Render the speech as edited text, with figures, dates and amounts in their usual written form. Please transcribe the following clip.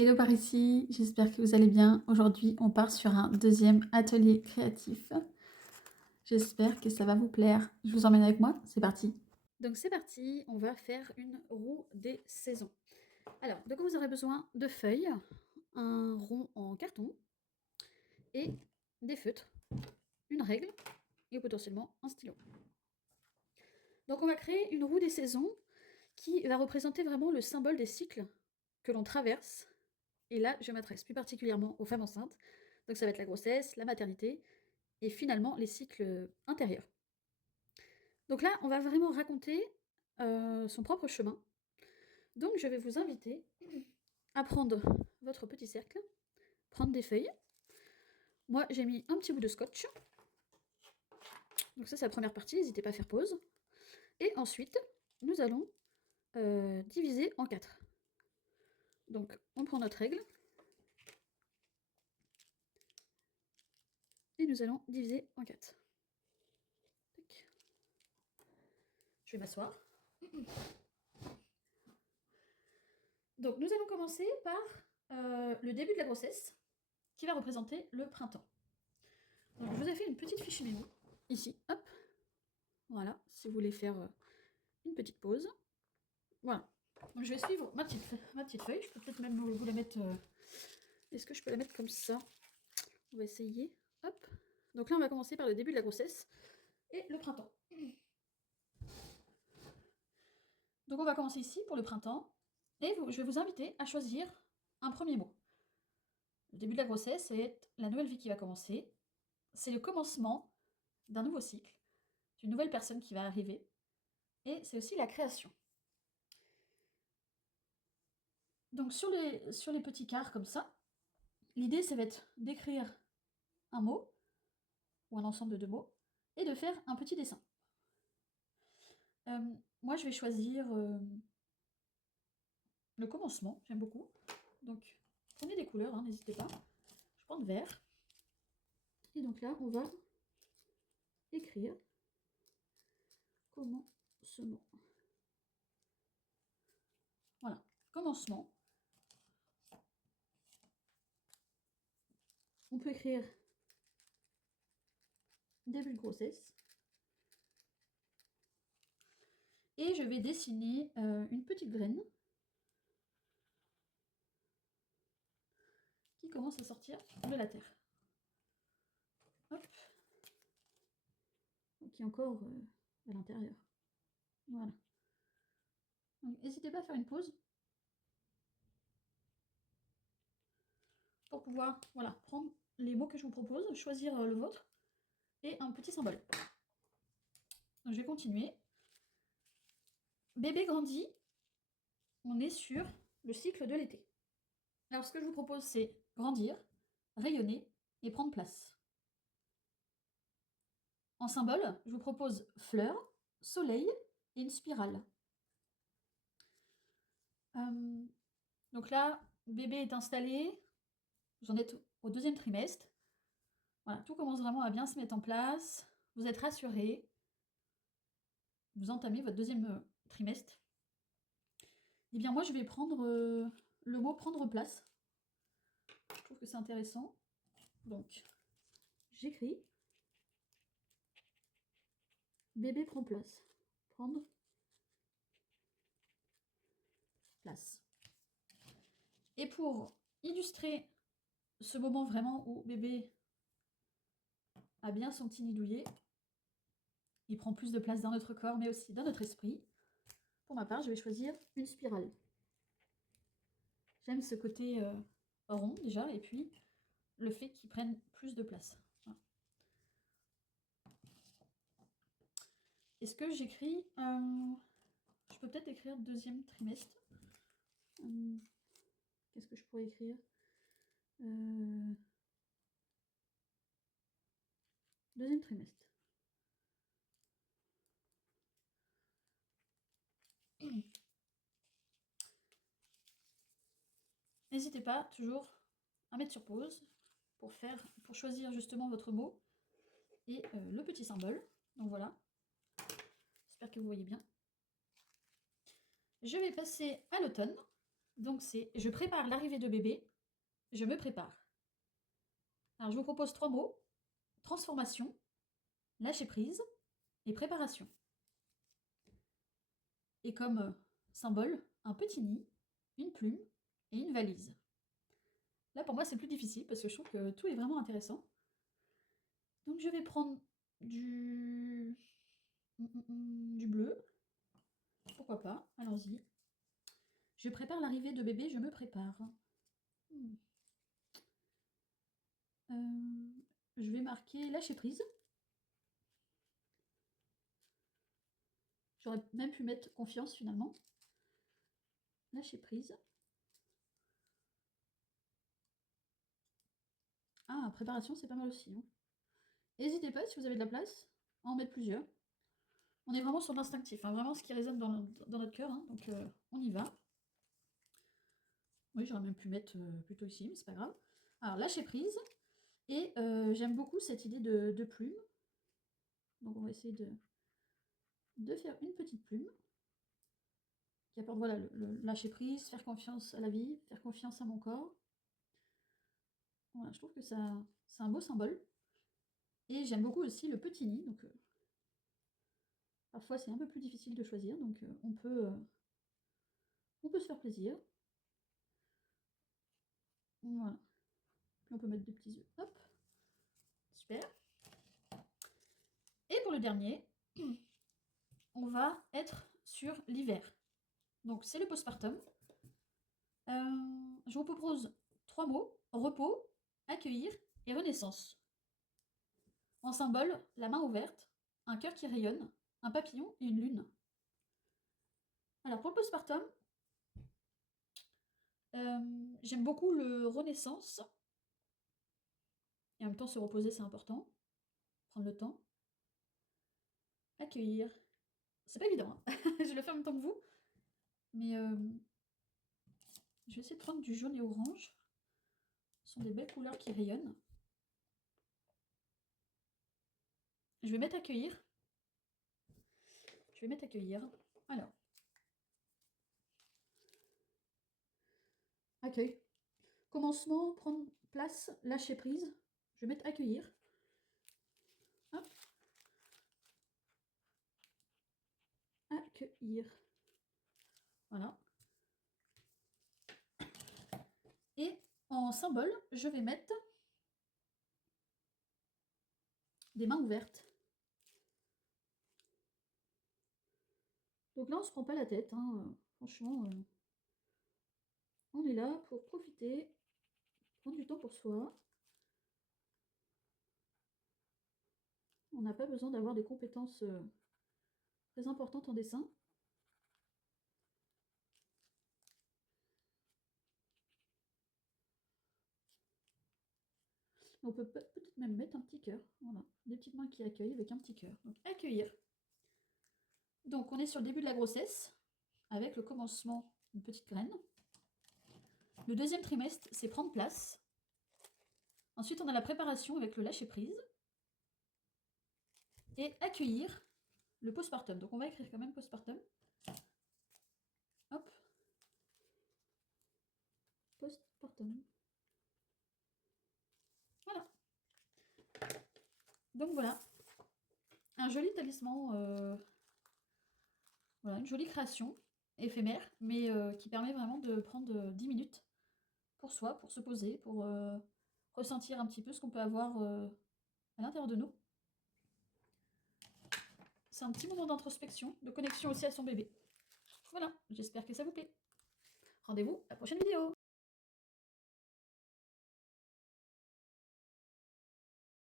Hello par ici, j'espère que vous allez bien. Aujourd'hui, on part sur un deuxième atelier créatif. J'espère que ça va vous plaire. Je vous emmène avec moi, c'est parti. Donc c'est parti, on va faire une roue des saisons. Alors, de quoi vous aurez besoin? De feuilles, un rond en carton et des feutres, une règle et potentiellement un stylo. Donc on va créer une roue des saisons qui va représenter vraiment le symbole des cycles que l'on traverse. Et là, je m'adresse plus particulièrement aux femmes enceintes. Donc ça va être la grossesse, la maternité et finalement les cycles intérieurs. Donc là, on va vraiment raconter son propre chemin. Donc je vais vous inviter à prendre votre petit cercle, prendre des feuilles. Moi, j'ai mis un petit bout de scotch. Donc ça, c'est la première partie, n'hésitez pas à faire pause. Et ensuite, nous allons diviser en 4. Donc, on prend notre règle. Et nous allons diviser en 4. Tac. Je vais m'asseoir. Donc, nous allons commencer par le début de la grossesse, qui va représenter le printemps. Donc, je vous ai fait une petite fiche mémo, ici, hop. Voilà, si vous voulez faire une petite pause. Voilà. Donc, je vais suivre ma petite feuille. Je peux peut-être même vous la mettre... Est-ce que je peux la mettre comme ça? On va essayer. Hop. Donc là, on va commencer par le début de la grossesse et le printemps. Donc, on va commencer ici pour le printemps. Et je vais vous inviter à choisir un premier mot. Le début de la grossesse, c'est la nouvelle vie qui va commencer. C'est le commencement d'un nouveau cycle, d'une nouvelle personne qui va arriver. Et c'est aussi la création. Donc sur les petits quarts comme ça, l'idée ça va être d'écrire un mot, ou un ensemble de 2 mots, et de faire un petit dessin. Moi je vais choisir le commencement, j'aime beaucoup. Donc prenez des couleurs, hein, n'hésitez pas. Je prends le vert. Et donc là on va écrire commencement. Voilà, commencement. On peut écrire début de grossesse. Et je vais dessiner une petite graine qui commence à sortir de la terre. Hop. Qui est encore à l'intérieur. Voilà. Donc n'hésitez pas à faire une pause pour pouvoir prendre les mots que je vous propose, choisir le vôtre et un petit symbole. Donc je vais continuer. Bébé grandit, on est sur le cycle de l'été. Alors ce que je vous propose, c'est grandir, rayonner et prendre place. En symbole, je vous propose fleur, soleil et une spirale. Donc là, bébé est installé, vous en êtes au 2e trimestre. Voilà, tout commence vraiment à bien se mettre en place, vous êtes rassuré, vous entamez votre 2e trimestre. Eh bien moi je vais prendre le mot prendre place. Je trouve que c'est intéressant. Donc j'écris bébé prend place. Prendre place. Et pour illustrer ce moment vraiment où bébé a bien son petit nid douillet, il prend plus de place dans notre corps mais aussi dans notre esprit. Pour ma part, je vais choisir une spirale. J'aime ce côté rond déjà, et puis le fait qu'il prenne plus de place. Voilà. Est-ce que j'écris... je peux peut-être écrire 2e trimestre. Qu'est-ce que je pourrais écrire 2e trimestre. N'hésitez pas toujours à mettre sur pause pour choisir justement votre mot et le petit symbole. Donc voilà. J'espère que vous voyez bien. Je vais passer à l'automne. Donc c'est « Je prépare l'arrivée de bébé, je me prépare ». Alors je vous propose 3 mots. Transformation, lâcher prise et préparation. Et comme symbole, un petit nid, une plume et une valise. Là pour moi c'est plus difficile parce que je trouve que tout est vraiment intéressant. Donc je vais prendre du bleu. Pourquoi pas, allons-y. Je prépare l'arrivée de bébé, je me prépare. Je vais marquer lâcher prise. J'aurais même pu mettre confiance finalement. Lâcher prise. Ah, préparation, c'est pas mal aussi. Hein. N'hésitez pas, si vous avez de la place, à en mettre plusieurs. On est vraiment sur l'instinctif, hein, vraiment ce qui résonne dans notre cœur. Hein, donc on y va. Oui, j'aurais même pu mettre plutôt ici, mais c'est pas grave. Alors, lâcher prise. Et j'aime beaucoup cette idée de plume. Donc on va essayer de faire une petite plume. Qui apporte voilà, le lâcher prise, faire confiance à la vie, faire confiance à mon corps. Voilà, je trouve que c'est un beau symbole. Et j'aime beaucoup aussi le petit nid. Donc, parfois, c'est un peu plus difficile de choisir. Donc, on peut se faire plaisir. Voilà. Puis on peut mettre des petits yeux. Hop. Super. Et pour le dernier, on va être sur l'hiver. Donc, c'est le postpartum. Je vous propose 3 mots. Repos, accueillir et renaissance. En symbole, la main ouverte, un cœur qui rayonne, un papillon et une lune. Alors pour le postpartum, j'aime beaucoup le renaissance. Et en même temps, se reposer, c'est important. Prendre le temps. Accueillir. C'est pas évident, hein. Je le fais en même temps que vous. Mais je vais essayer de prendre du jaune et orange. Ce sont des belles couleurs qui rayonnent. Je vais mettre accueillir. Je vais mettre accueillir. Alors. Accueil. Commencement, prendre place, lâcher prise. Je vais mettre accueillir. Hop. Accueillir. Voilà. Et en symbole, je vais mettre des mains ouvertes. Donc là, on ne se prend pas la tête. Hein. Franchement, on est là pour profiter, prendre du temps pour soi. On n'a pas besoin d'avoir des compétences très importantes en dessin. On peut peut-être même mettre un petit cœur. Voilà, des petites mains qui accueillent avec un petit cœur. Donc accueillir. Donc on est sur le début de la grossesse, avec le commencement d'une petite graine. Le deuxième trimestre, c'est prendre place. Ensuite, on a la préparation avec le lâcher prise. Et accueillir le postpartum. Donc on va écrire quand même postpartum. Hop. Postpartum. Voilà. Donc voilà. Un joli talisman. Voilà, une jolie création éphémère, mais qui permet vraiment de prendre 10 minutes pour soi, pour se poser, pour ressentir un petit peu ce qu'on peut avoir à l'intérieur de nous. C'est un petit moment d'introspection, de connexion aussi à son bébé. Voilà, j'espère que ça vous plaît. Rendez-vous à la prochaine vidéo.